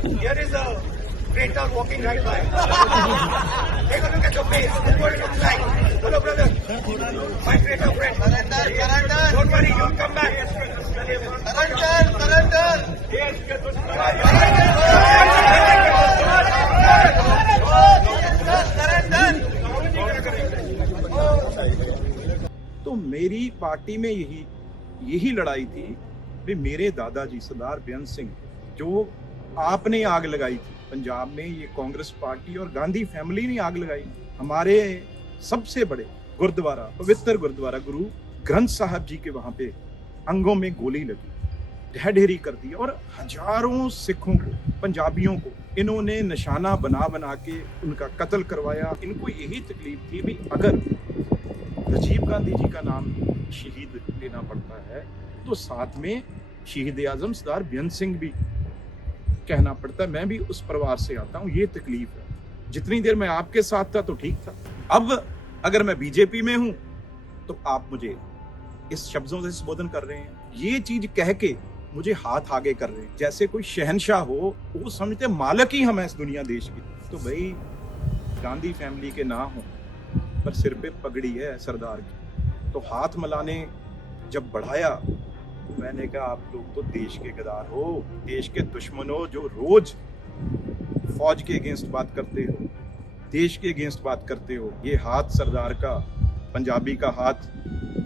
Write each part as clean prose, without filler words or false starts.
Here is a traitor walking right by. Take a look at your face. What it looks like. Hello, brother. My traitor friend. Surrender. Don't worry, you'll come back. Surrender. तो मेरी party में यही लड़ाई थी कि मेरे दादाजी सरदार बेअंत सिंह, जो आपने आग लगाई थी पंजाब में, ये कांग्रेस पार्टी और गांधी फैमिली ने आग लगाई। हमारे सबसे बड़े गुरुद्वारा, पवित्र गुरुद्वारा गुरु ग्रंथ साहब जी के वहां पे अंगों में गोली लगी, ढह ढेरी कर दी और हजारों सिखों को, पंजाबियों को इन्होंने निशाना बना बना के उनका कत्ल करवाया। इनको यही तकलीफ थी भी अगर राजीव गांधी जी का नाम शहीद लेना पड़ता है तो साथ में शहीद आजम सरदार बेअंत सिंह भी कहना पड़ता है। मैं भी उस परिवार से आता हूँ, ये तकलीफ है। जितनी देर मैं आपके साथ था तो ठीक था, अब अगर मैं बीजेपी में हूं तो आप मुझे इस शब्दों से संबोधन कर रहे हैं, ये चीज कह के मुझे हाथ आगे कर रहे हैं जैसे कोई शहंशाह हो। वो समझते मालिक ही हम हैं इस दुनिया देश की। तो भाई गांधी फैमिली के ना हो पर सिर पे पगड़ी है सरदार की, तो हाथ मिलाने जब बढ़ाया मैंने कहा आप लोग तो देश के गद्दार हो, देश के दुश्मन हो, जो रोज फौज के अगेंस्ट बात करते हो, देश के अगेंस्ट बात करते हो। ये हाथ सरदार का, पंजाबी का हाथ,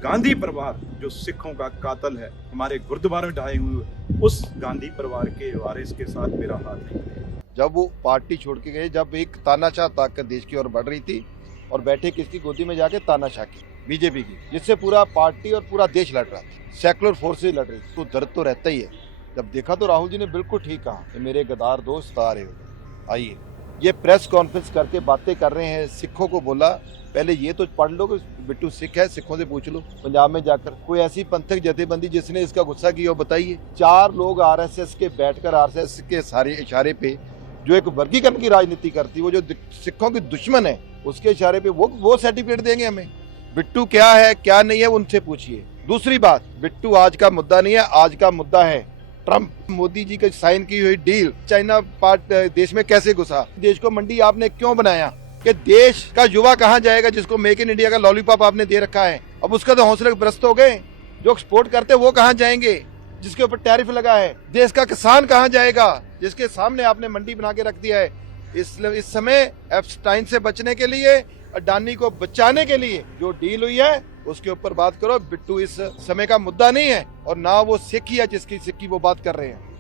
गांधी परिवार जो सिखों का कातल है, हमारे गुरुद्वारे में ढाए हुए, उस गांधी परिवार के वारिस के साथ मेरा हाथ नहीं है। जब वो पार्टी छोड़ के गए, जब एक तानाशाह ताकत देश की ओर बढ़ रही थी और बैठे किसकी गोदी में जाके, तानाशाह की, बीजेपी की, जिससे पूरा पार्टी और पूरा देश लड़ रहा था, सेकुलर फोर्सेज लड़ रही थी, तो दर्द तो रहता ही है। जब देखा तो राहुल जी ने बिल्कुल ठीक कहा कि मेरे गद्दार दोस्त आ रहे हो, आइए। ये प्रेस कॉन्फ्रेंस करके बातें कर रहे हैं, सिखों को बोला पहले ये तो पढ़ लो कि बिट्टू सिख है, सिखों से पूछ लो पंजाब में जाकर कोई ऐसी पंथक जथेबंदी जिसने इसका गुस्सा किया हो, बताइए। 4 लोग आरएसएस के बैठकर आरएसएस के सारे इशारे पे जो एक वर्गीकरण की राजनीति करती, वो जो सिखों की दुश्मन है, उसके इशारे पे वो सर्टिफिकेट देंगे हमें। बिट्टू क्या है क्या नहीं है उनसे पूछिए। दूसरी बात, बिट्टू आज का मुद्दा नहीं है, आज का मुद्दा है ट्रम्प मोदी जी की साइन की हुई डील। चाइना देश में कैसे घुसा, देश को मंडी आपने क्यों बनाया, कि देश का युवा कहाँ जाएगा जिसको मेक इन इंडिया का लॉलीपॉप आपने दे रखा है। अब उसका तो हौसले ब्रस्त हो गए। जो एक्सपोर्ट करते वो कहाँ जाएंगे जिसके ऊपर टैरिफ लगा है। देश का किसान कहाँ जाएगा जिसके सामने आपने मंडी बना के रख दिया है। इस समय एप्स्टाइन से बचने के लिए, अडानी को बचाने के लिए जो डील हुई है उसके ऊपर बात करो। बिट्टू इस समय का मुद्दा नहीं है और ना वो सिख ही है जिसकी सिख की वो बात कर रहे हैं।